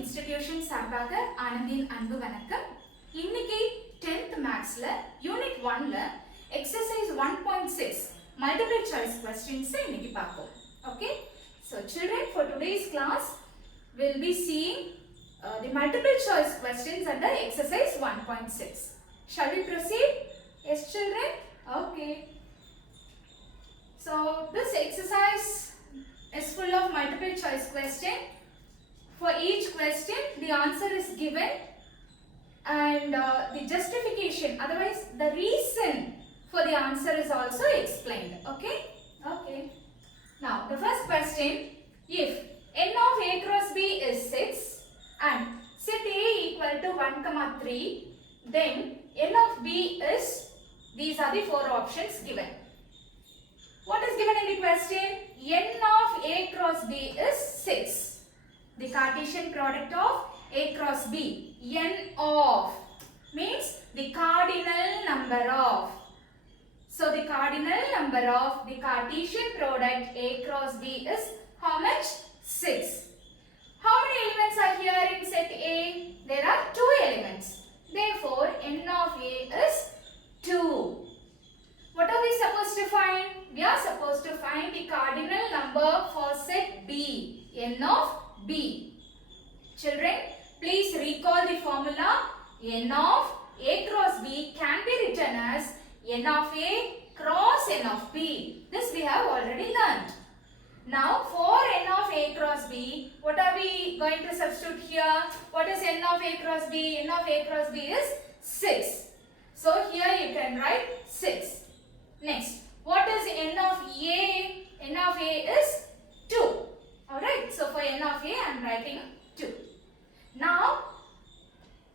Institution சார்பாக ஆனந்தியின் அன்பு வணக்கம். இன்னைக்கு 10th மேத்ஸ்ல யூனிட் 1ல எக்ஸசைஸ் 1.6 மல்டிபிள் சாய்ஸ் क्वेश्चंस இன்னைக்கு பார்ப்போம். Okay, so children, for today's class we'll be seeing the multiple choice questions under exercise 1.6. Shall we proceed? Yes children? Okay, so this exercise is full of multiple choice question. For each question the answer is given and the justification, otherwise the reason for the answer is also explained. Okay, now the first question: if n of a cross b is 6 and set a equal to 1, 3, then n of b is, these are the four options given. What is given in the question? N of a cross b is 6. The Cartesian product of a cross b. N of means the cardinal number of. So the cardinal number of the Cartesian product a cross b is how much? 6. How many elements are here in set A? There are 2 elements. Therefore, n of a is 2. What are we supposed to find? We are supposed to find the cardinal number for set B. N of B. Children, please recall the formula. N of a cross b can be written as n of a cross n of b. This we have already learned. Now for n of a cross b, what are we going to substitute here? What is n of a cross b? N of a cross b is 6. So here you can write 6. Next, what is n of a? N of a is 2. Alright, so for n of a I am writing 2. Now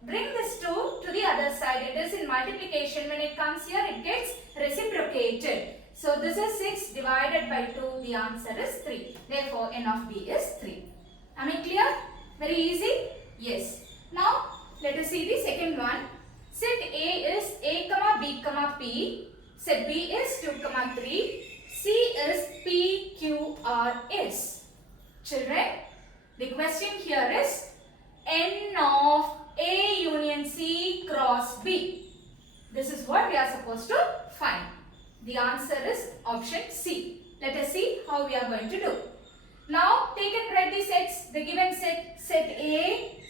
bring this 2 to the other side. It is in multiplication. When it comes here, it gets reciprocated. So this is 6 divided by 2. The answer is 3. Therefore, n of b is 3. Am I clear? Very easy? Yes. Now let us see the second one. Set A is a, b, p. Set B is 2, 3. C is p, q, r, s. Children, the question here is n of A union C cross B. This is what we are supposed to find. The answer is option C. Let us see how we are going to do. Now take and write the sets. The given set A,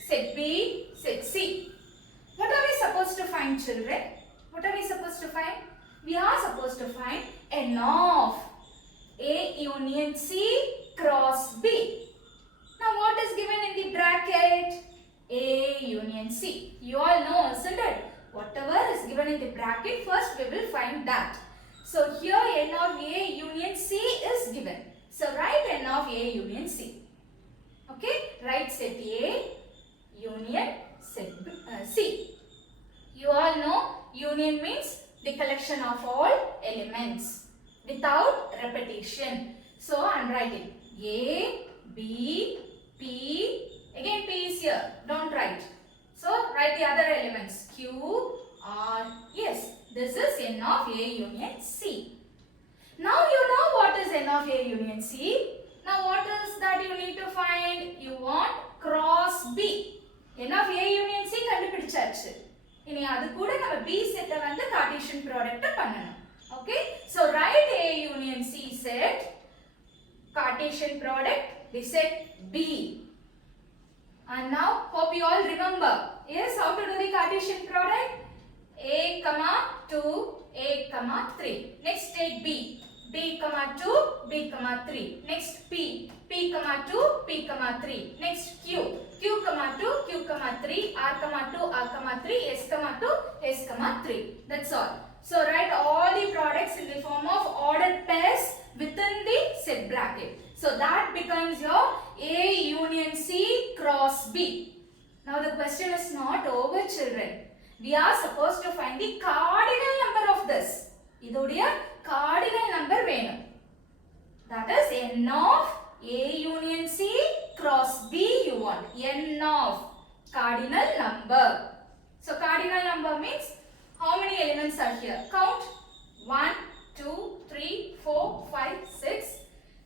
set B, set C. What are we supposed to find, children? What are we supposed to find? We are supposed to find n of A union C cross B. Now what is given in the bracket? A union C. You all know, isn't it? Whatever is given in the bracket, first we will find that. So here n of A union C is given. So write n of A union C. Okay? Write set A union set C. You all know union means the collection of all elements without repetition. So I am writing A, B, P, again P is here, don't write. So write the other elements Q, R, S. This is n of A union C. Now you know what is n of A union C. Now what is that you need to find? You want cross B. n of A union C கண்டுபிடிச்சாச்சு. இனி அது கூட நம்ம B செட்டை வந்து Cartesian product பண்ணனும். Okay? So write A union C set Cartesian product the set B. And now hope you all remember. Yes, how to do the Cartesian product? A, 2, A, 3. Next take B. B, 2, B, 3. Next P. P, 2, P, 3. Next Q. Q, 2, Q, 3. R, 2, R, 3. S, 2, S, 3. That's all. So write all the products in the form of ordered pairs within the set bracket. So that becomes your A union C cross B. Now the question is not over, children. We are supposed to find the cardinal number of this. Idodia cardinal number venum. That is n of A union C cross B you want. N of cardinal number. So cardinal number means how many elements are here? Count. 1, 2, 3, 4, 5, 6,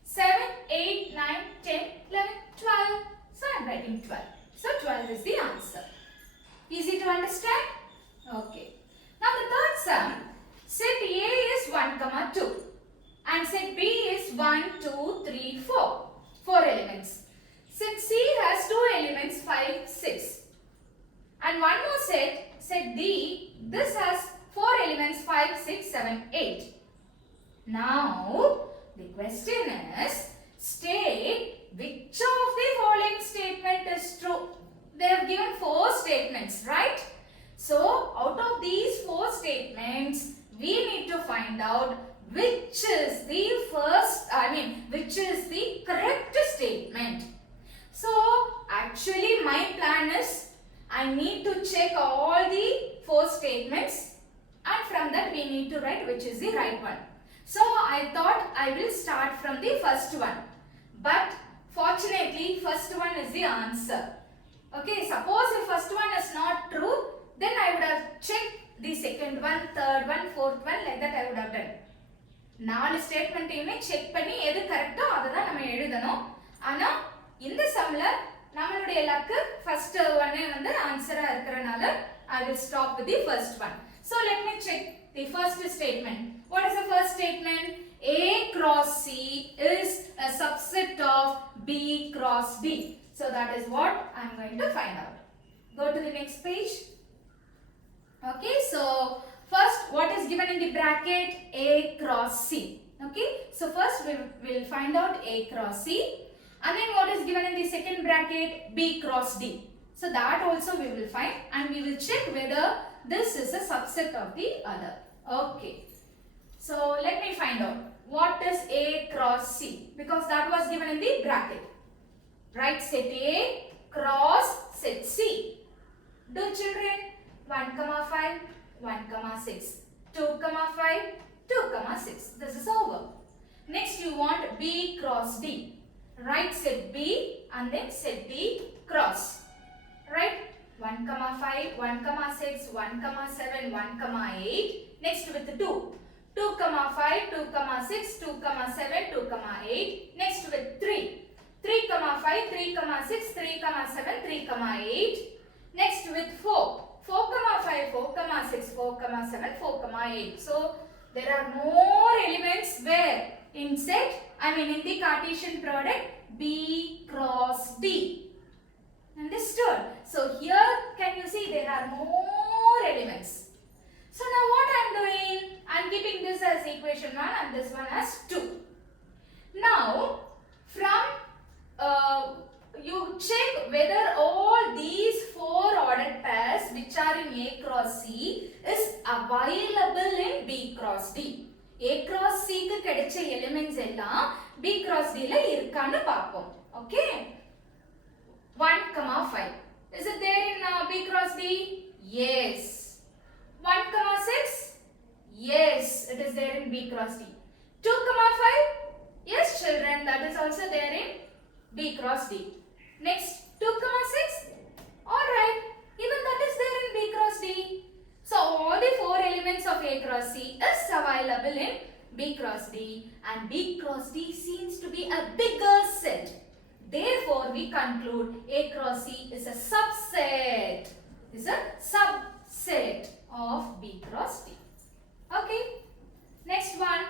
7, 8, 9, 10, 11, 12. So I am writing 12. So 12. 12 is the answer. Easy to understand? Okay. Now the third sum, set A is 1, 2 and set B is 1, 2, 3, 4. 4 elements. Set C has 2 elements 5, 6. And one more set D, this has 4 elements 5, 6, 7, 8. Now the question is, state which of the following statement is true. They have given 4 statements, right? So out of these 4 statements, we need to find out which is the which is the correct statement. So actually my plan is, I need to check all the 4 statements and from that we need to write which is the right one. So I thought I will start from the first one. But fortunately first one is the answer. Okay, suppose if first one is not true, then I would have checked the second one, third one, fourth one, like that I would have done. 4 ஸ்டேட்மெண்ட்டையுமே check பண்ணி எது கரெக்ட்டோ அதை தான் நம்ம எழுதணும். ஆனா இந்த சம்ல நம்மளுடைய luck first ஒன்னே வந்து ஆன்சரா இருக்கறனால I will stop with the first one. So let me check the first statement. What is the first statement? A cross C is a subset of B cross D. So that is what I am going to find out. Go to the next page. Okay, so first what is given in the bracket? A cross C. Okay, so first we will find out A cross C, and then what is given in the second bracket? B cross D. So that also we will find, and we will check whether this is a subset of the other. Okay, so let me find out what is A cross C, because that was given in the bracket. Write set A cross set C. Do children? 1, 5, 1, 6, 2, 5, 2, 6. This is over. Next you want B cross D. Write set B and then set D cross. Right? 1, 5, 1, 6, 1, 7, 1, 8. Next with 2. 2, 5, 2, 6, 2, 7, 2, 8. Next with 3. 3, 5, 3, 6, 3, 7, 3, 8. Next with 4. 4, 5, 4, 6, 4, 7, 4, 8. So there are more elements where in set, in the Cartesian product B cross D. Understood? So here can you see there are more elements. So now what I am doing? I am keeping this as equation 1 and this one as 2. Now from you check whether all these 4 ordered pairs which are in A cross C is available in B cross D. A cross C க்கு கிடைச்ச elements எல்லாம் B cross D ல இருக்கான்னு பாப்போம். Okay? 1, 5. Is it there in B cross D? Yes. 1, 6? Yes, it is there in B cross D. 2, 5? Yes, children, that is also there in B cross D. Next, 2, 6? Alright, even that is there in B cross D. So, all the 4 elements of A cross C is available in B cross D, and B cross D seems to be a bigger set. Therefore, we conclude A cross C is a subset. Is a subset of B cross D. Okay, next one.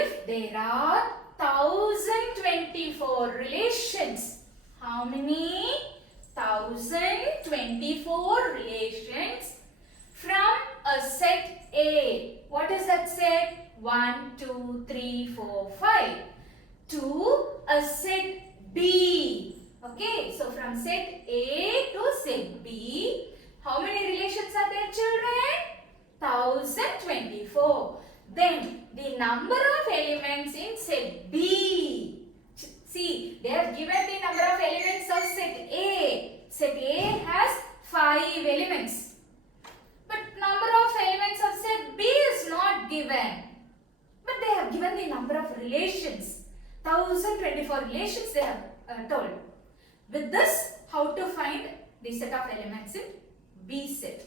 If there are 1024 relations. How many? 1024 relations from a set A. What is that set? 1, 2, 3, 4, 5. To a set B. Okay, so from set A to set B, how many relations are there, children? 1024. Then the number of elements in set B. See, they have given the number of elements of set A. Set A has 5 elements. But number of elements of set B is not given. But they have given the number of relations. 1024 relations they have told. With this, how to find the set of elements in B set?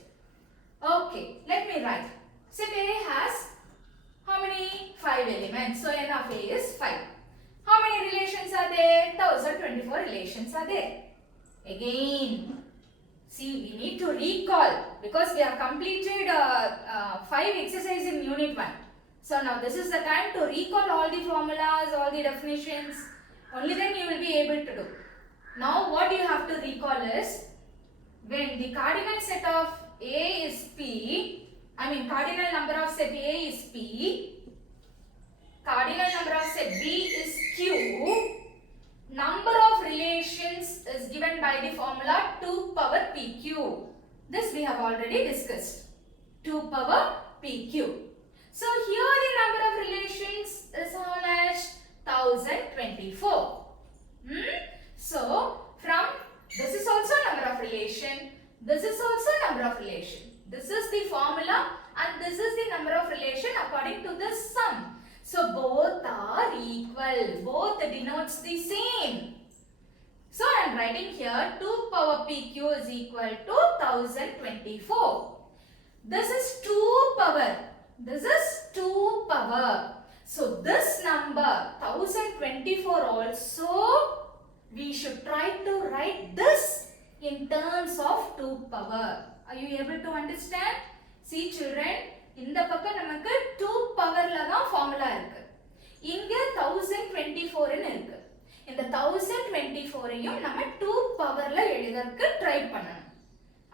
Okay, let me write. Set A has how many? 5 elements. So n of A is 5. How many relations are there? 1024 relations are there. Again, see, we need to recall because we have completed 5 exercises in unit 1. So now this is the time to recall all the formulas, all the definitions. Only then you will be able to do. Now what you have to recall is when the cardinal set of A is P, cardinal number of set A is P, cardinal number of set B is Q, number of relations is given by the formula 2 power PQ. This we have already discussed. 2 power PQ. So here the number of relations is how much? 1024. So from this is also number of relation. This is also number of relation. This is the formula and this is the number of relation according to this sum. So both are equal. Both denotes the same. So I am writing here 2 power PQ is equal to 1024. This is 2 power. This is 2 power. So this number 1024 also we should try to write this in terms of 2 power. Are you able to understand? See children, in the பக்கம் நமக்கு 2 powerல தான் formula இருக்கு. இங்க 1024 ன்னு இருக்கு. இந்த 1024ஐயும் நம்ம 2 powerல எழுதறதுக்கு try பண்ணணும்.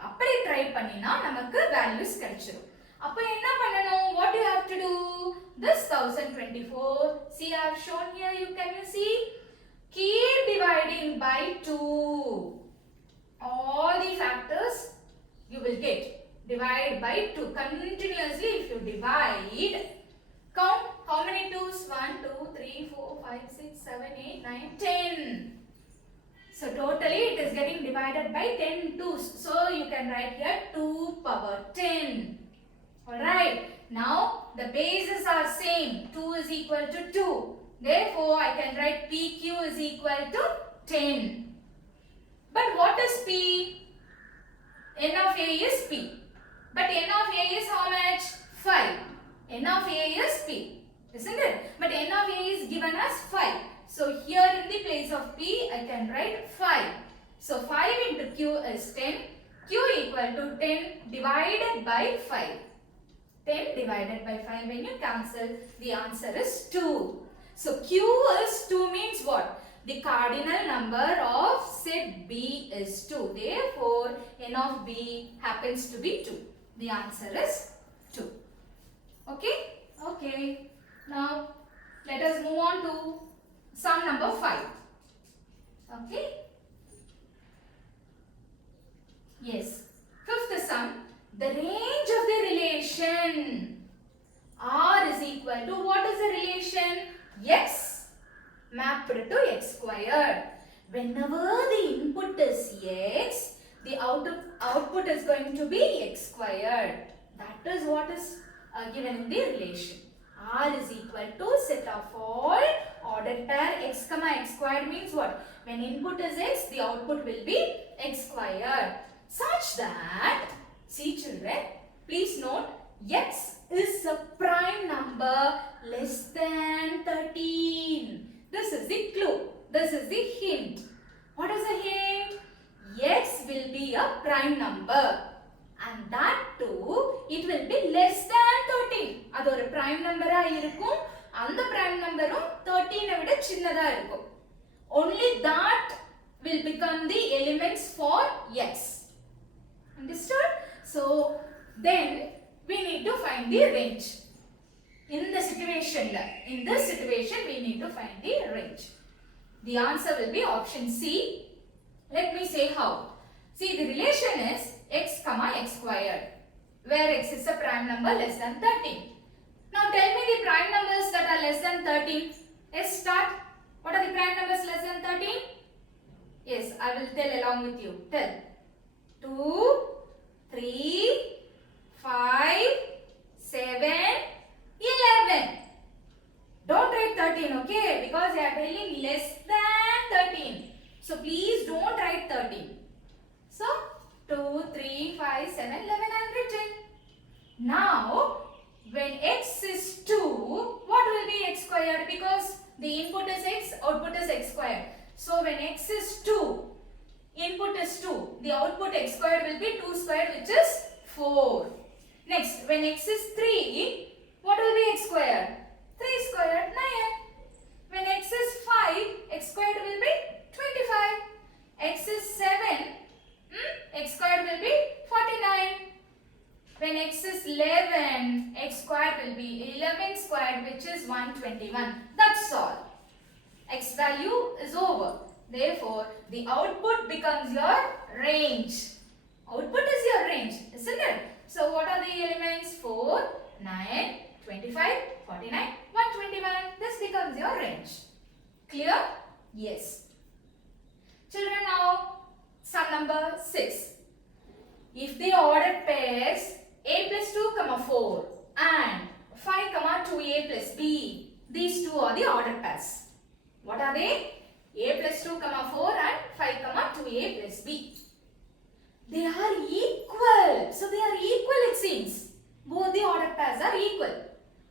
அப்படி ட்ரை பண்ணினா நமக்கு values கிடைச்சிரும். அப்ப என்ன பண்ணணும்? What you have to do? This 1024, see I have shown here, can you see? Keep dividing by 2. All the factors you will get. Divide by 2. Continuously if you divide, count how many 2's? 1, 2, 3, 4, 5, 6, 7, 8, 9, 10. So totally it is getting divided by 10 2's. So you can write here 2 power 10. Alright. Now the bases are same. 2 is equal to 2. Therefore I can write PQ is equal to 10. But what is P? N of A is P. But N of A is how much? 5. N of A is P. Isn't it? But N of A is given as 5. So here in the place of P, I can write 5. So 5 into Q is 10. Q equal to 10 divided by 5. 10 divided by 5. When you cancel, the answer is 2. So Q is 2 means what? The cardinal number of set B is 2. Therefore, N of B happens to be 2. The answer is 2. Okay? Okay. Now, let us move on to sum number 5. Okay? Yes. Fifth sum. The range of the relation R is equal to, what is the relation? X mapped to x squared. Whenever the input is x, the output is going to be x squared. That is what is given in the relation. R is equal to set of all ordered pair x comma x squared means what? When input is x, the output will be x squared. Such that, see children, please note, x is a prime number less than 13. This is the clue. This is the hint. What is the hint? X will be a prime number. And that too, it will be less than 13. அது ஒரு prime number இருக்கும். அந்த prime number 13 விட சின்னதா இருக்கும். Only that will become the elements for x. Understood? So, then we need to find the range. In this situation, we need to find the range. The answer will be option C. Let me say how. See, the relation is x comma x squared, where x is a prime number less than 13. Now tell me the prime numbers that are less than 13. Let's start. What are the prime numbers less than 13? Yes, I will tell along with you. Tell. 2, 3, 5, 7, 11. Don't write 13, okay? Because they are telling less than 13. So please don't write 13. So 2, 3, 5, 7, 11 I have written. Now when x is 2, what will be x squared? Because the input is x, output is x squared. So when x is 2, input the output x squared will be 2 squared, which is 4. Next, when x is 3, what will be x squared? 3 squared, 9. When x is 5, x squared will be 25. X is 7, x squared will be 49. When x is 11, x squared will be 11 squared, which is 121. That's all. X value is over. Therefore, the output becomes your range. Output is your range, isn't it? So, what are the elements? 4, 9, 25, 49, 121. This becomes your range. Clear? Yes. Children, now sum number 6. If the ordered pairs a plus 2, 4 and 5, 2a plus b, these two are the ordered pairs. What are they? A plus 2, 4 and 5, 2a plus b. They are equal. So they are equal, it seems. Both the ordered pairs are equal.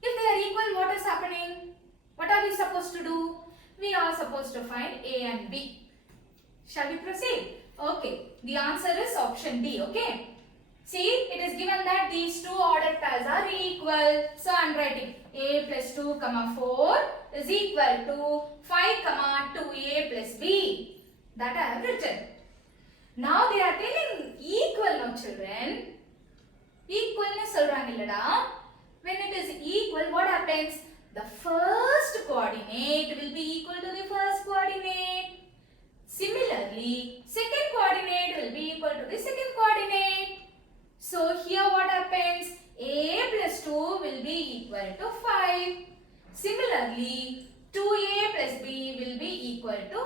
If they are equal, what is happening? What are we supposed to do? We are supposed to find a and b. Shall we proceed? Okay. The answer is option D. Okay. See, it is given that these two ordered pairs are equal. So I am writing a plus 2, 4 is equal to 5, 2a plus b. That I have written. Now they are telling equal, no children. Equalness solrangillada. When it is equal, what happens? The first coordinate will be equal to the first coordinate. Similarly, second coordinate will be equal to the second coordinate. So here what happens? A plus 2 will be equal to 5. Similarly, 2a plus b will be equal to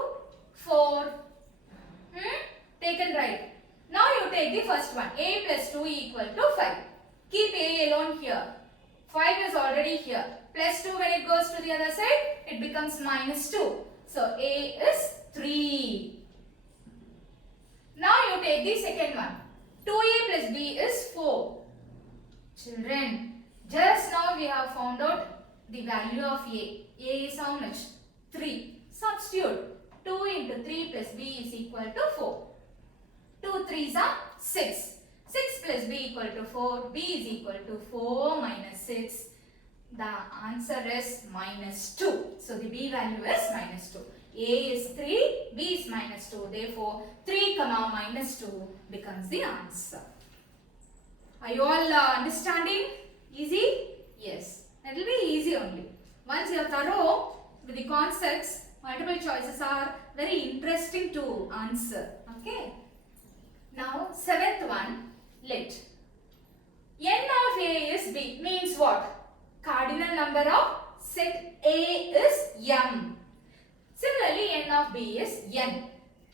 4. Taken right. Now you take the first one. A plus 2 equal to 5. Keep a alone here. 5 is already here. Plus 2 when it goes to the other side, it becomes minus 2. So a is 3. Now you take the second one. 2a plus b is 4. Children, just now we have found out the value of a. A is how much? 3. Substitute. 2 into 3 plus b is equal to 4. 2 3s are 6. 6 plus b equal to 4. B is equal to 4 minus 6. The answer is minus 2. So the b value is minus 2. A is 3, b is minus 2. Therefore, 3, minus 2 becomes the answer. Are you all understanding? Easy? Yes. It will be easy only. Once you are thorough with the concepts, multiple choices are very interesting to answer. Okay. Now, 7th one, let n of a is b means what? Cardinal number of set A is m. Similarly, n of b is n.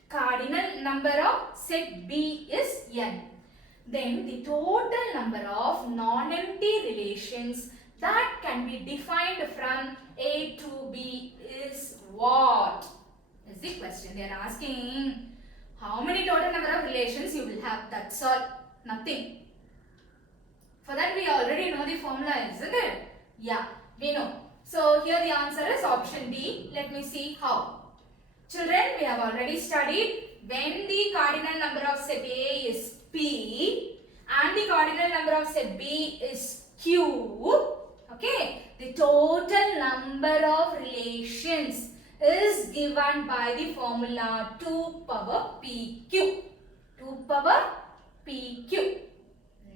Cardinal number of set B is n. Then the total number of non-empty relations that can be defined from A to B is what? Is the question. They are asking how many total number of relations you will have. That's all. Nothing. For that we already know the formula, isn't it? Yeah, we know. So here the answer is option D. Let me see how. Children, we have already studied when the cardinal number of set A is P and the cardinal number of set B is Q. Okay, the total number of relations is given by the formula 2 power PQ. 2 power PQ.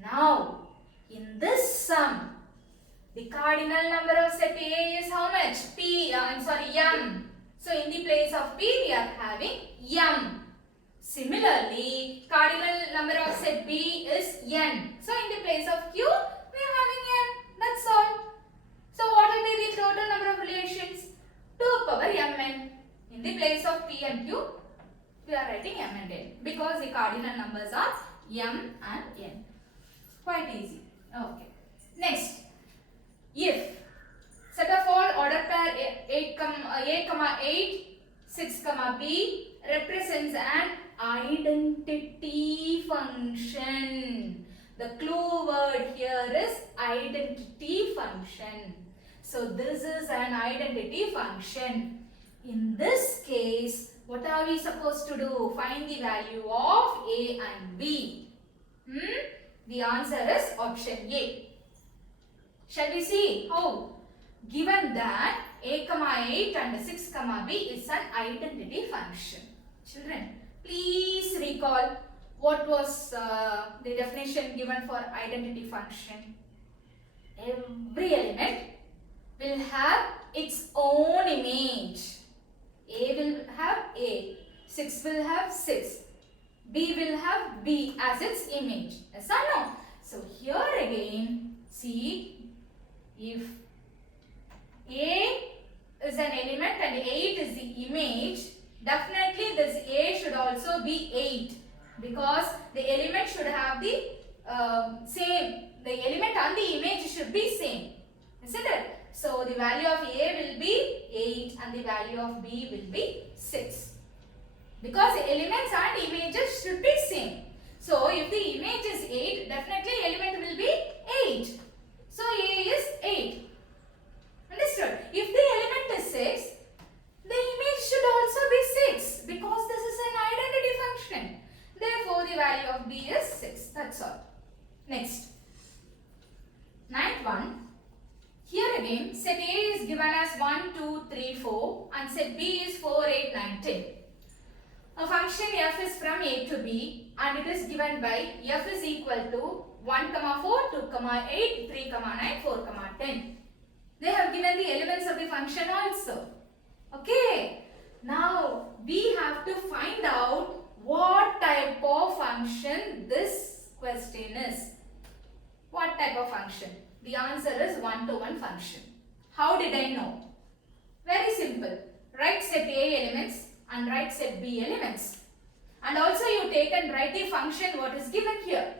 Now, in this sum, the cardinal number of set A is how much? M. So, in the place of P, we are having M. Similarly, cardinal number of set B is N. So, in the place of Q, we are having N. That's all. So, what will be the total number of relations? 2 power Mn. In the place of P and Q, we are writing M and N because the cardinal numbers are M and N. Quite easy. Okay. Next, if set of all order pair A, 6, B represents an identity function. The clue word here is identity function. So this is an identity function. In this case, What are we supposed to do? Find the value of A and B. The answer is option A. Shall we see how? Given that A, 8 and 6, B is an identity function. Children, please recall what was the definition given for identity function. Every element will have its own image. A will have A, 6 will have 6, B will have B as its image. Yes or no? So here again, see, if A is an element and 8 is the image, definitely this A should also be 8 because the element should have the same. The element and the image should be same. Isn't it? So the value of A will be 8 and the value of B will be 6. Because the elements and images should be same. So if the image is 8, definitely element will be 8. So A is 8. Understood? If the element is 6, the image should also be 6 because this is an identity function. Therefore, the value of B is 6. That's all. Next. Ninth one. Here again, set A is given as 1, 2, 3, 4 and set B is 4, 8, 9, 10. A function f is from A to B and it is given by f is equal to 1, 4, 2, 8, 3, 9, 4, 10. They have given the elements of the function also. Okay. Now, we have to find out what type of function this question is. What type of function? The answer is one-to-one function. How did I know? Very simple. Write set A elements and write set B elements. And also you take and write the function what is given here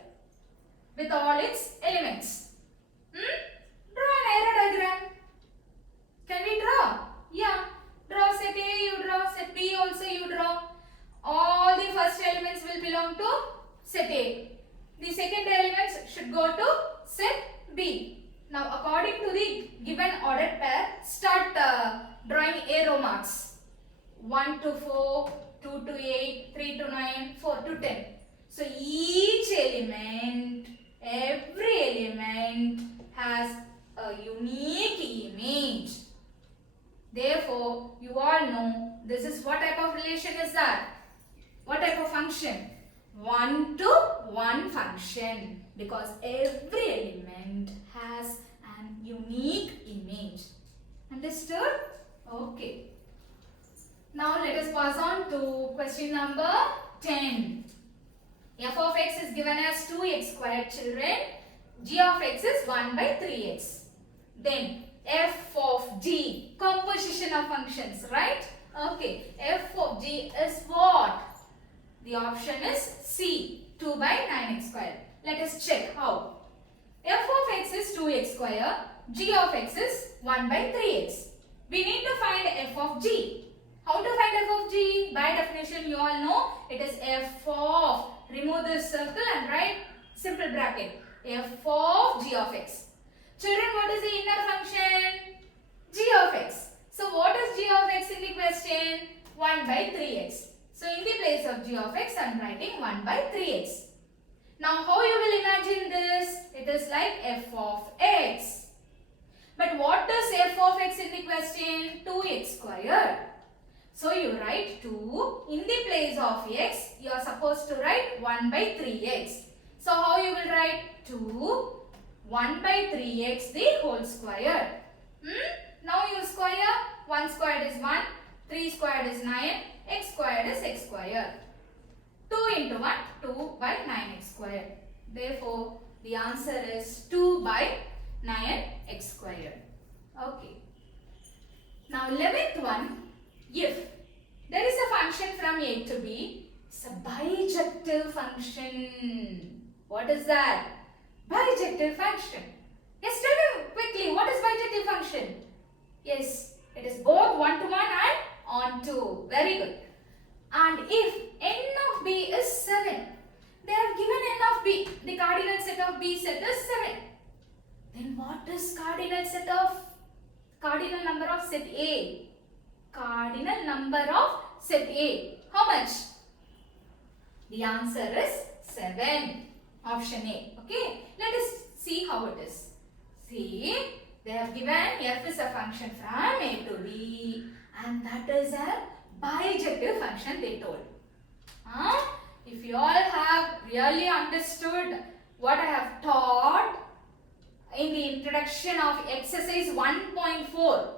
with all its elements. Draw an arrow diagram. Can we draw? Yeah. Draw set A, you draw. Set B also you draw. All the first elements will belong to set A. The second elements should go to set B. Now according to the given ordered pair, start drawing arrow marks. 1 to 4, 2 to 8, 3 to 9, 4 to 10. So each element, every element has a unique image. Therefore, you all know this is what type of relation is that? What type of function? One-to-one function because every element has an unique image. Understood? Okay. Now let us pass on to question number 10. F of x is given as 2x squared, children. G of x is 1 by 3x. Then f of g, composition of functions, right? Okay. F of g is what? The option is C, 2 by 9x squared. Let us check how. F of x is 2x squared. G of x is 1 by 3x. We need to find f of g. How to find f of g? By definition, you all know it is f of, remove this circle and write simple bracket, f of g of x. Children, what is the inner function? G of x. So what is g of x in the question? 1 by 3x. So in the place of g of x, I am writing 1 by 3x. Now how you will imagine this? It is like f of x. But what does f of x in the question? 2x squared. So you write 2. In the place of x, you are supposed to write 1 by 3x. So how you will write 2, 1 by 3x the whole square. Now you square. 1 squared is 1, 3 squared is 9, x squared is x squared. 2 into 1, 2 by 9x squared. Therefore, the answer is 2 by 9x squared. Okay. Now 11th one, if there is a function from A to B, it's a bijective function. What is that? Bijective function. Yes, tell me quickly, what is bijective function? Yes, it is both one-to-one and onto. Very good. And if n of b is 7, they have given n of b, the cardinal set of b set is 7. Then what is cardinal number of set A? Cardinal number of set A. How much? The answer is 7. Option A. Okay. Let us see how it is. See, they have given f is a function from A to B, and that is a bijective function they told. If you all have really understood what I have taught in the introduction of exercise 1.4,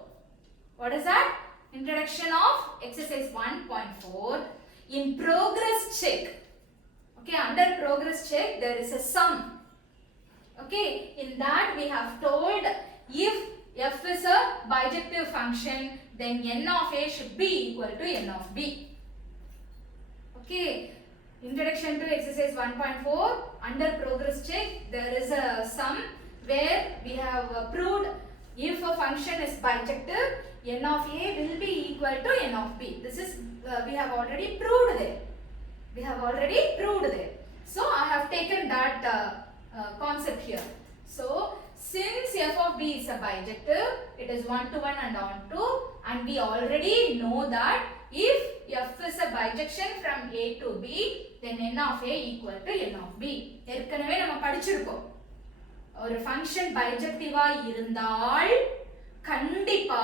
what is that? Introduction of exercise 1.4. In progress check, okay, under progress check there is a sum. Okay, in that we have told if f is a bijective function, then n of A should be equal to n of B. Okay, introduction to exercise 1.4, under progress check there is a sum where we have proved if a function is bijective, n of A will be equal to n of B. This is we have already proved there. We have already proved there. So I have taken that concept here. So since f of B is a bijective, it is 1 to 1 and on to, and we already know that if f is a bijection from A to B, then n of A equal to n of B. ஏற்கனவே நம்ம படிச்சிருக்கோம். ஒரு function பைஜெக்டிவா இருந்தால் கண்டிப்பா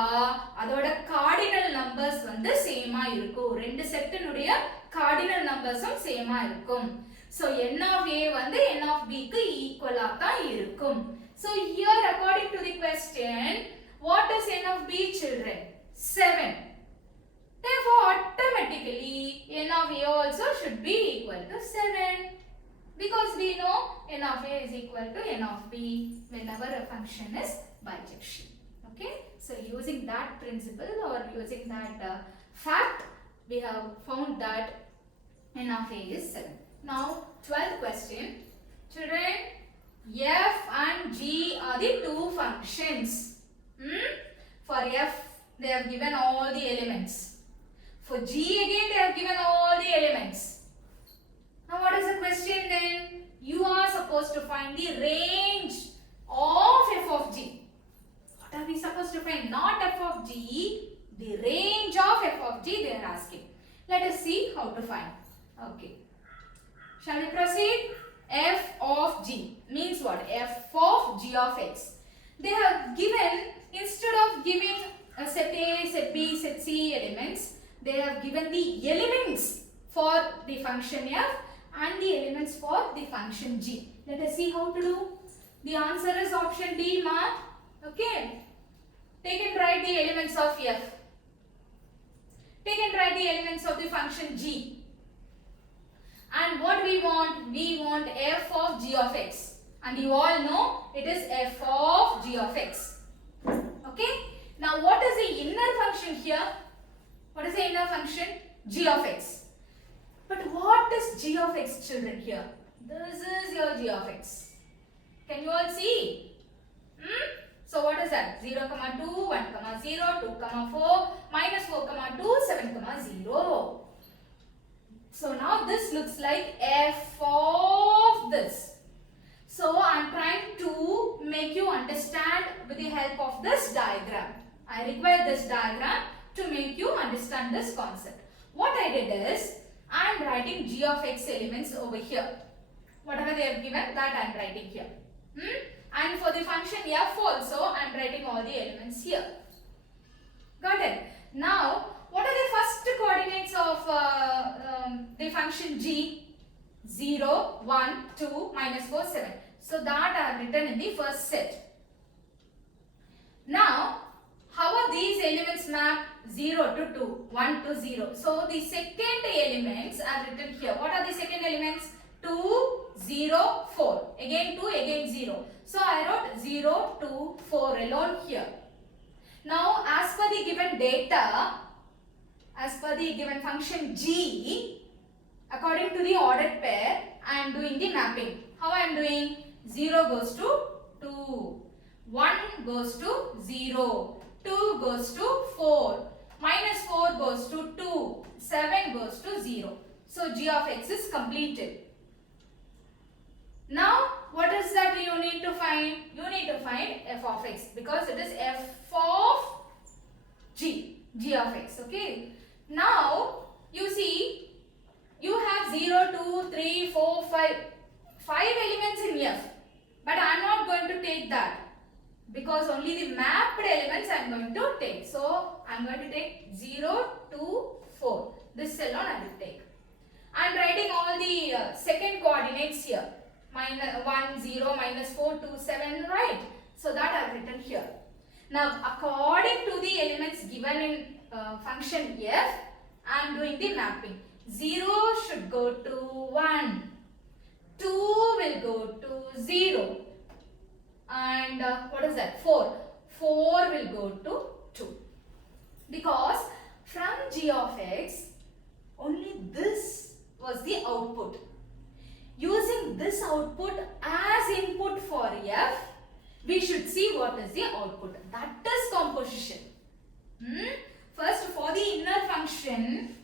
அதோட cardinal numbers வந்து சேமா இருக்கும். ரெண்டு செட்டினுடைய கார்டினல் நம்பர்ஸும் சேமா இருக்கும். So n of A வந்து n of B க்கு ஈக்குவலா தான் இருக்கும். So here according to the question, what is n of B, children? 7. Therefore automatically n of A also should be equal to 7. Because we know n of A is equal to n of B whenever a function is bijection. Okay, so using that principle or using that fact, we have found that n of A is 7. Now 12th question, children, f and g are the two functions. For f they have given all the elements. For g again they have given all the elements. Now what is the question then? You are supposed to find the range of f of g. What are we supposed to find? Not f of g, the range of f of g they are asking. Let us see how to find. Okay. Shall we proceed? F of g means what? F of g of x. They have given, instead of giving a set A, set B, set C elements, they have given the elements for the function f and the elements for the function g. Let us see how to do. The answer is option D, ma. Okay. Take and write the elements of f. Take and write the elements of the function g. And what we want? We want f of g of x. And you all know it is f of g of x. Okay. Now what is the inner function here? What is the inner function? G of x. But what is g of x, children, here? This is your g of x. Can you all see? So what is that? 0, 2, 1, 0, 2, 4, minus 4, 2, 7, 0. So now this looks like f of this. So I am trying to make you understand with the help of this diagram. I require this diagram to make you understand this concept. What I did is, I am writing g of x elements over here. Whatever they have given, that I am writing here. And for the function f also, I am writing all the elements here. Got it? Now, what are the first coordinates of the function g? 0, 1, 2, minus 4, 7. So that I have written in the first set. Now, how are these elements mapped? 0 to 2, 1 to 0. So the second elements are written here. What are the second elements? 2, 0, 4. Again 2, again 0. So I wrote 0, 2, 4 alone here. Now as per the given data, as per the given function g, according to the ordered pair, I am doing the mapping. How I am doing? 0 goes to 2, 1 goes to 0, 2 goes to 4, minus 4 goes to 2, 7 goes to 0. So g of x is completed. Now what is that you need to find? You need to find f of x because it is f of g, g of x. Okay. Now you see, you have 0, 2, 3, 4, 5. 5 elements in F. But I am not going to take that. Because only the mapped elements I am going to take. So, I am going to take 0, 2, 4. This cell I will take. I am writing all the second coordinates here. Minus 1, 0, minus 4, 2, 7, right? So, that I have written here. Now, according to the elements given in function f, I am doing the mapping. 0 should go to 1. 2 will go to 0. And what is that? 4. 4 will go to 2. Because from g of x, only this was the output. Using this output as input for f, we should see what is the output. That is composition. First, for the inner function,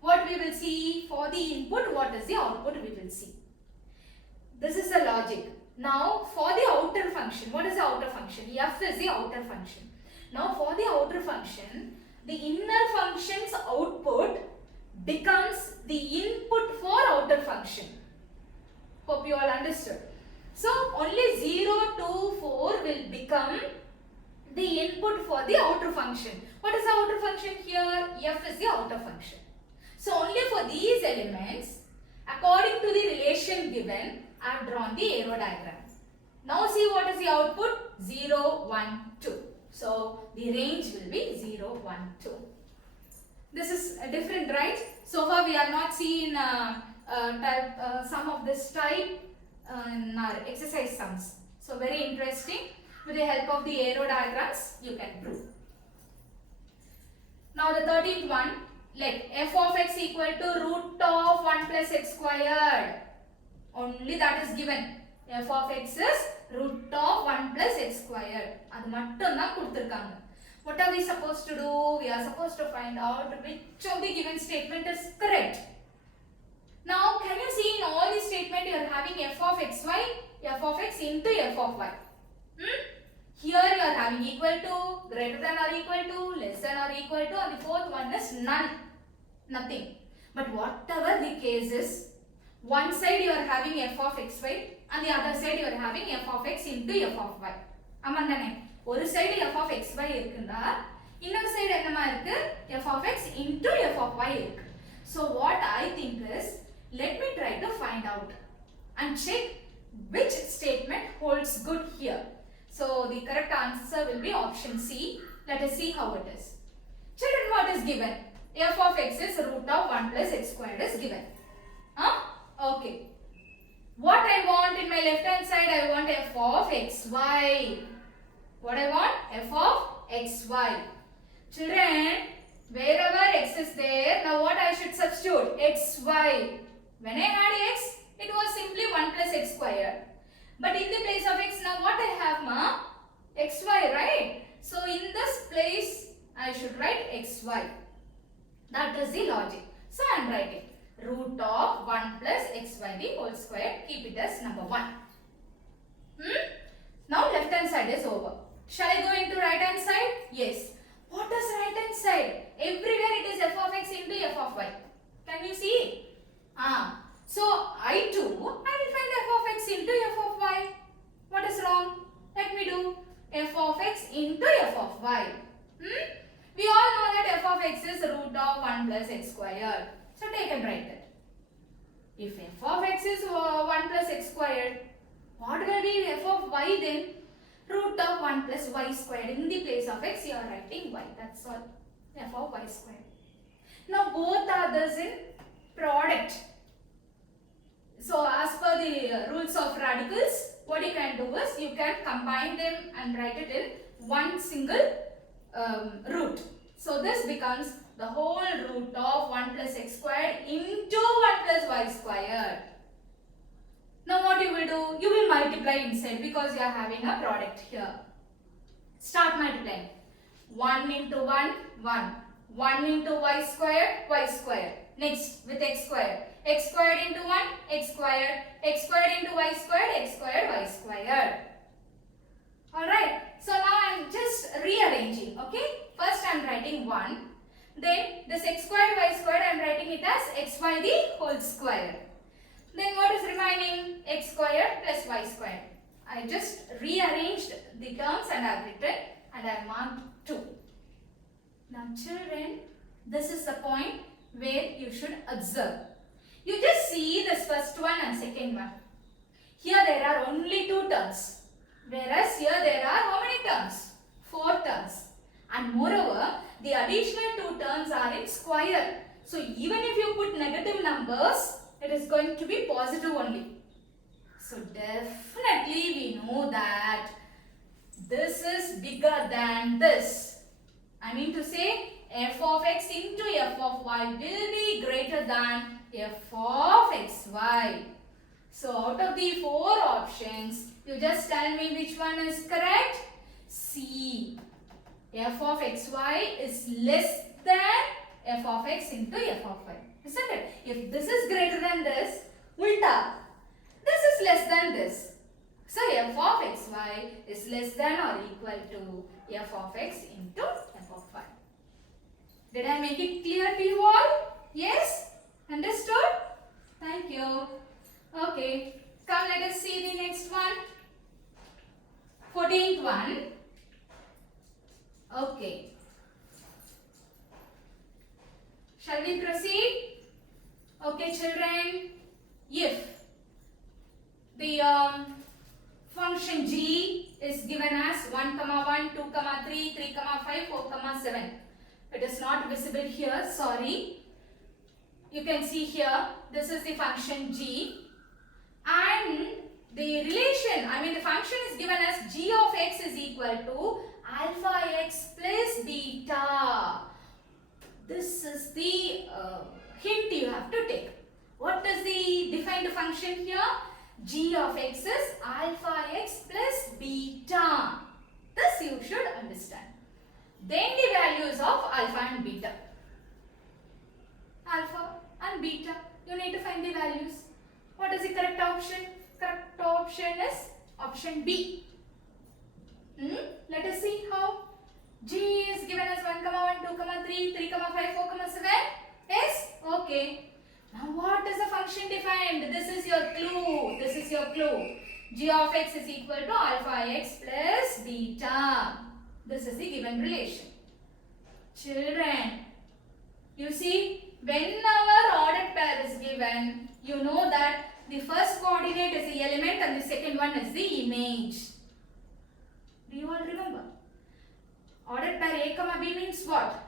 what we will see? For the input, what is the output we will see. This is the logic. Now, for the outer function, what is the outer function? F is the outer function. Now, for the outer function, the inner function's output becomes the input for outer function. Hope you all understood. So, only 0, 2, 4 will become the input for the outer function. What is the outer function here? F is the outer function. So, only for these elements, according to the relation given, I have drawn the arrow diagram. Now see what is the output? 0, 1, 2. So the range will be 0, 1, 2. This is different, right? So far we have not seen some of this type in our exercise sums. So very interesting. With the help of the arrow diagrams, you can prove. Now the 13th one, let f of x equal to root of 1 plus x squared. Only that is given. F of x is root of 1 plus x squared. அது மட்டும் தான் கொடுத்திருக்காங்க. What are we supposed to do? We are supposed to find out which of the given statement is correct. Now, can you see in all the statement you are having f of xy, f of x into f of y. Here you are having equal to, greater than or equal to, less than or equal to, and the fourth one is none. Nothing. But whatever the case is, one side you are having f of xy and the other side you are having f of x into f of y. ஆமாந்தானே ஒரு side f of xy இருக்குன்னா இன்னொரு side என்னமா இருக்கு f of x into f of y இருக்கு. So what I think is, let me try to find out and check which statement holds good here. So the correct answer will be option C. Let us see how it is. Children, what is given? F of x is root of 1 plus x squared is given. Okay. What I want in my left hand side, I want f of xy. What I want? F of xy. Children, wherever x is there, now what I should substitute? Xy. When I had x, it was simply 1 plus x squared. But in the place of x, now what I have, ma? Xy, right? So in this place, I should write xy. That is the logic. So I am writing root of 1 plus xy the whole square. Keep it as number 1. Now left hand side is over. Shall I go into right hand side? Yes. What is right hand side? Everywhere it is f of x into f of y. Can you see? So I too, I will find f of x into f of y. What is wrong? Let me do f of x into f of y. We all know that f of x is root of 1 plus x squared. So take and write that. If f of x is 1 plus x squared, what will be f of y then? Root of 1 plus y squared. In the place of x, you are writing y. That's all. F of y squared. Now both are thus in product. So as per the rules of radicals, what you can do is you can combine them and write it in one single root. So this becomes the whole root of 1 plus x squared into 1 plus y squared. Now what you will do? You will multiply inside because you are having a product here. Start multiplying. 1 into 1, 1. 1 into y squared. Next with x squared. X squared into 1, x squared. X squared into y squared, x squared, y squared. Alright. So now I am just rearranging. Okay. First I am writing 1. Then this x squared y squared I am writing it as xy the whole square. Then what is remaining? X squared plus y squared. I just rearranged the terms and I have written and I have marked 2. Now children, this is the point where you should observe. You just see this first one and second one. Here there are only 2 terms. Whereas here there are how many terms? 4 terms. And moreover, the additional 2 terms are in square. So even if you put negative numbers, it is going to be positive only. So definitely we know that this is bigger than this. I mean to say f of x into f of y will be greater than f of xy. So out of the 4 options, you just tell me which one is correct. C. F of xy is less than f of x into f of y. Isn't it? If this is greater than this, ulta. This is less than this. So f of xy is less than or equal to f of x into f of y. Did I make it clear to you all? Yes? Understood? Thank you. Okay. Come, let us see the next one. 14th one. Okay. Shall we proceed? Okay, children. If the function g is given as 1, 1, 2, 3, 3, 5, 4, 7. It is not visible here, sorry. You can see here, this is the function g. And the relation, the function is given as g of x is equal to alpha x plus beta. This is the hint you have to take. What is the defined function here? G of x is alpha x plus beta. This you should understand. Then the values of alpha and beta. Alpha and beta. You need to find the values. What is the correct option? Correct option is option B. Let us see how. G is given as 1, 1, 2, 3, 3, 5, 4, 7. Yes? Okay. Now what is the function defined? This is your clue. This is your clue. G of x is equal to alpha x plus beta. This is the given relation. Children, you see, whenever ordered pair is given, you know that the first coordinate is the element and the second one is the image. Do you all remember? Ordered pair A comma B means what?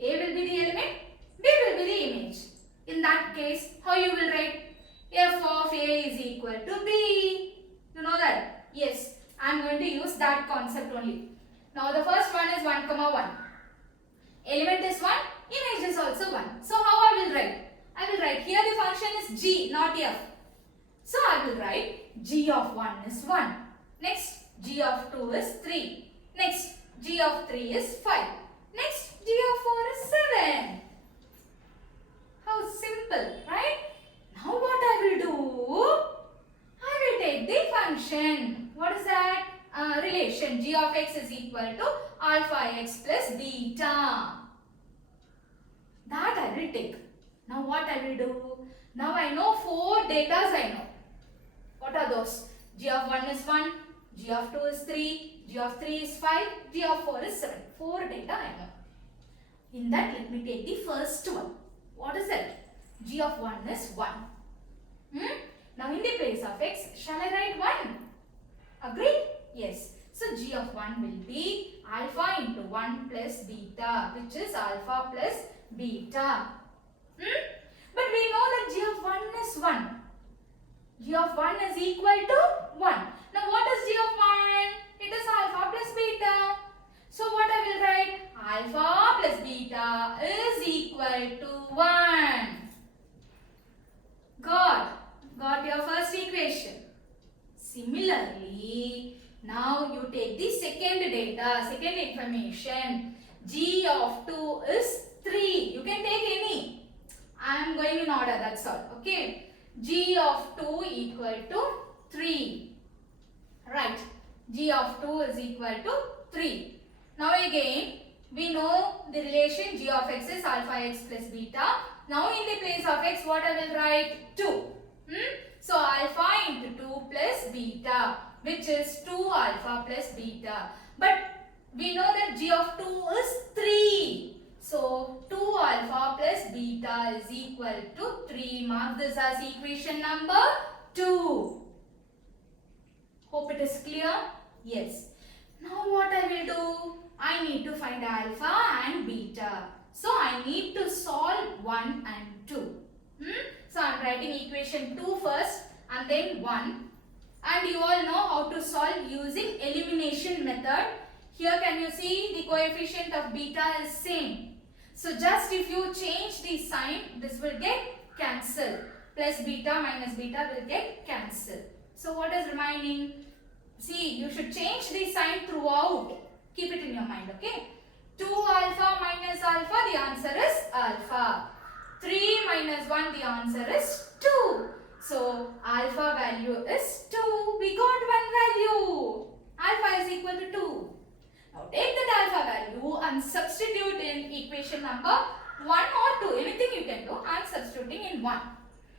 A will be the element, B will be the image. In that case, how you will write? F of A is equal to B. You know that? Yes, I am going to use that concept only. Now the first one is 1, 1. Element is 1, image is also 1. So how I will write? I will write here the function is G, not F. So I will write G of 1 is 1. Next, G of 2 is 3. Next, G of 3 is 5. Next, G of 4 is 7. How simple, right? Now what I will do? I will take the function. What is that? Relation G of x is equal to alpha x plus beta. That I will take. Now what I will do? Now I know 4 datas I know. What are those? G of 1 is 1, G of 2 is 3, G of 3 is 5, G of 4 is 7. 4 data I know. In that, let me take the first one. What is it? G of 1 is 1. Now in the place of x, shall I write 1? Agreed? Yes. So G of 1 will be alpha into 1 plus beta, which is alpha plus beta. But we know that G of 1 is 1. G of 1 is equal to 1. Now what is G of 1? It is alpha plus beta. So what I will write? Alpha plus beta is equal to 1. Got your first equation. Similarly, now you take the second data, second information. G of 2 is 3. You can take any. I am going in order, that's all. Okay. G of 2 equal to 3. Right. G of 2 is equal to 3. Now again, We know the relation g of x is alpha x plus beta. Now in the place of x, what I will write? 2. So alpha into 2 plus beta, which is 2 alpha plus beta. But we know that g of 2 is 3. So 2 alpha plus beta is equal to 3. Mark this as equation number 2. Hope it is clear? Yes. Now what I will do? I need to find alpha and beta. So I need to solve 1 and 2. So I am writing equation 2 first and then 1. And you all know how to solve using elimination method. Here can you see the coefficient of beta is same. So just if you change the sign, this will get cancelled. Plus beta minus beta will get cancelled. So what is remaining? See, you should change the sign throughout. Keep it in your mind, okay? 2 alpha minus alpha, the answer is alpha. 3 minus 1, the answer is 2. So, alpha value is 2. We got one value. Alpha is equal to 2. Now, take that alpha value and substitute in equation number 1 or 2. Anything you can do. I am substituting in 1.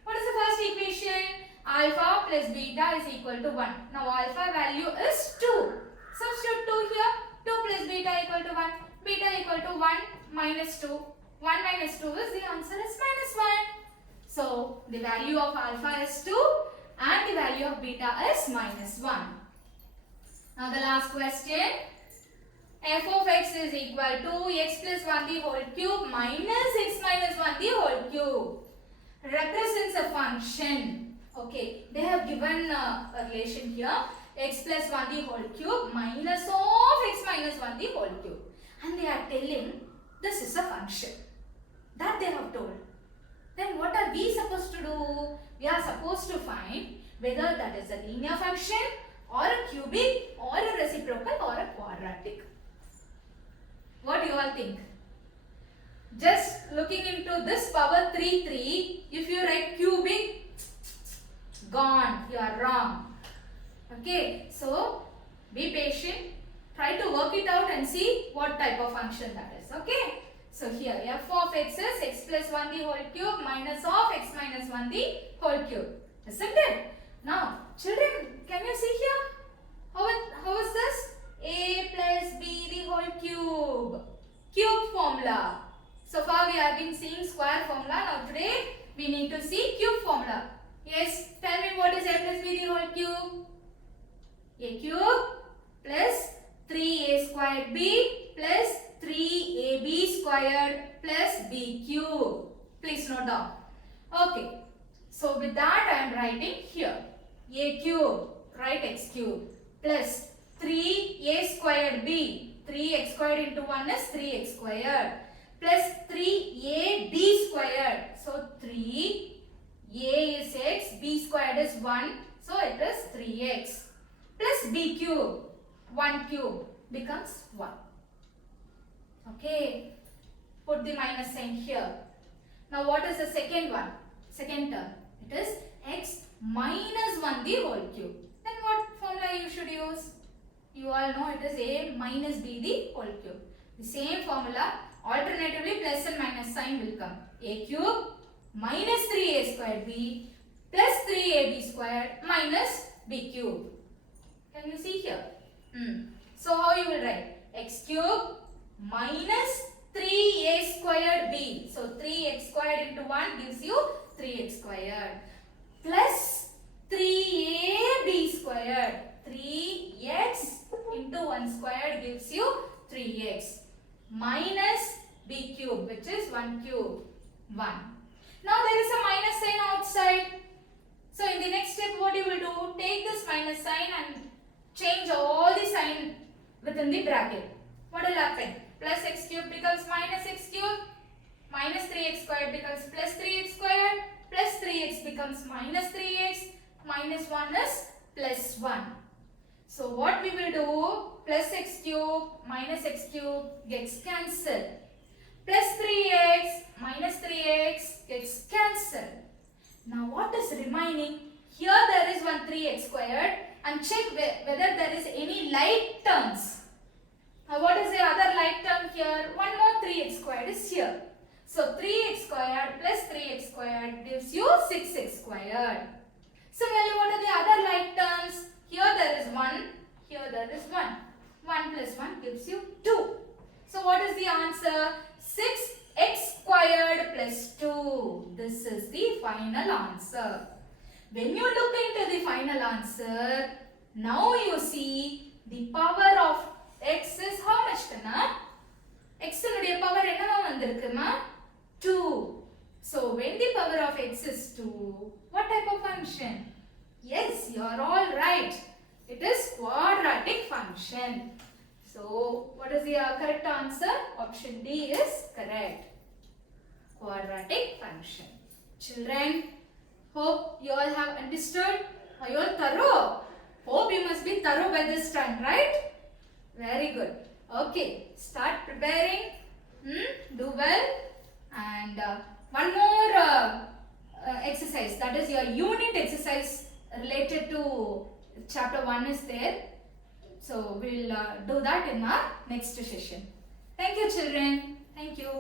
What is the first equation? Alpha plus beta is equal to 1. Now, alpha value is 2. Substitute 2 here. 2 plus beta equal to 1. Beta equal to 1 minus 2. 1 minus 2 is the answer is minus 1. So, the value of alpha is 2 and the value of beta is minus 1. Now, the last question. F of x is equal to x plus 1 the whole cube minus x minus 1 the whole cube. Represents a function. Okay, they have given a relation here. X plus 1 the whole cube minus of x minus 1 the whole cube. And they are telling this is a function. That they have told. Then what are we supposed to do? We are supposed to find whether that is a linear function or a cubic or a reciprocal or a quadratic. What do you all think? Just looking into this power 3, if you write cubic, gone, you are wrong. Okay, so be patient, try to work it out and see what type of function that is. Okay, so here f of x is x plus 1 the whole cube minus of x minus 1 the whole cube. Isn't it? Now, children, can you see here? How is this? A plus b the whole cube. Cube formula. So far we have been seeing square formula. Now today we need to see cube formula. Yes, tell me what is a plus b the whole cube? A cube plus 3a squared b plus 3ab squared plus b cube. Please note down. Okay, so with that I am writing here. A cube, write x cube, plus 3a squared b. 3x squared into 1 is 3x squared, plus 3ab squared. So 3a is x, b squared is 1, so it is 3x. Plus b cube, 1 cube becomes 1. Okay, put the minus sign here. Now what is the second one? Second term, it is x minus 1 the whole cube. Then what formula you should use? You all know it is a minus b the whole cube. The same formula, alternatively plus and minus sign will come. A cube minus 3a squared b plus 3ab squared minus b cube. Can you see here? So how you will write? X cube minus 3a squared b. So 3x squared into 1 gives you 3x squared plus 3ab squared. 3x into 1 squared gives you 3x minus b cube, which is 1 cube, 1. Now there is a minus sign outside. So in the next step what you will do? Take this minus sign and change all the sign within the bracket. What will happen? Plus x cube becomes minus x cube, minus 3x squared becomes plus 3x squared, plus 3x becomes minus 3x, minus 1 is plus 1. So what we will do? Plus x cube minus x cube gets cancelled. Plus 3x minus 3x gets cancelled. Now what is remaining? Here there is one 3x squared, and check whether there is any like terms. What is the other like term here? One more 3x squared is here. So 3x squared plus 3x squared gives you 6x squared. Similarly, what are the other like terms? Here there is 1, here there is 1. 1 plus 1 gives you 2. So what is the answer? 6x squared plus 2. This is the final answer. When you look into the final answer, now you see the power of x is how much kana? X nuடைய power என்னவா வந்திருக்குமா? 2. So when the power of x is 2, what type of function? Yes, you are all right. It is quadratic function. So what is the correct answer? Option D is correct. Quadratic function. Children, hope you all have understood. Are you all thorough? Hope you must be thorough by this time, right? Very good. Okay, start preparing. Do well. And one more exercise, that is your unit exercise related to chapter 1 is there. So we'll do that in our next session. Thank you, children. Thank you.